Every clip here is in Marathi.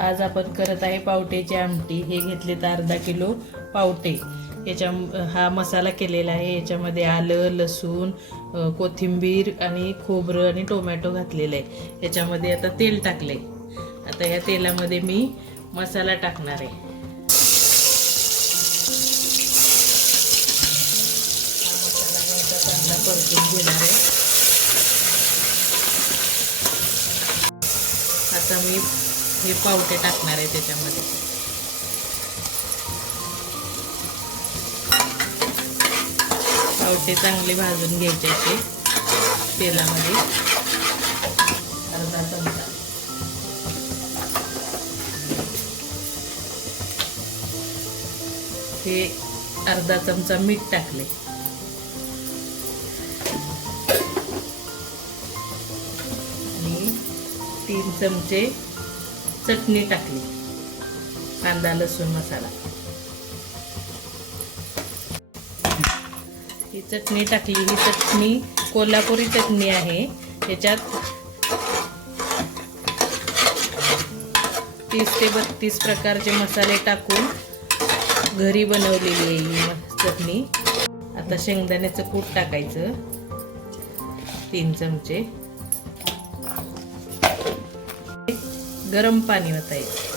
आज आपण करत आहे पावट्याची आमटी. हे घेतले तर अर्धा किलो पावटे. याच्या हा मसाला केलेला आहे. याच्यामध्ये आलं लसूण कोथिंबीर आणि खोबरं आणि टोमॅटो घातलेलं आहे. याच्यामध्ये आता तेल टाकले आता या तेलामध्ये मी मसाला टाकणार आहे. चांगला परतून घेणार आहे. आता मी हे पावटे टाकणार आहे त्याच्यामध्ये. पावटे चांगले भाजून घ्यायचे ते तेलामध्ये. अर्धा चमचा. हे अर्धा चमचा मीठ टाकले. आणि तीन चमचे चटणी टाकली. कांदा लसूण मसाला. ही चटणी टाकली. ही चटणी कोल्हापुरी चटणी आहे. याच्यात तीस ते बत्तीस प्रकारचे मसाले टाकून घरी बनवलेली आहे ही चटणी. आता शेंगदाण्याचं कूट टाकायचं. तीन चमचे. गरम पाणी ओतायचं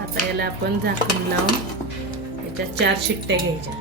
आता याला आपण झाकून लावून याच्यात चार शिट्ट्या घ्यायच्या.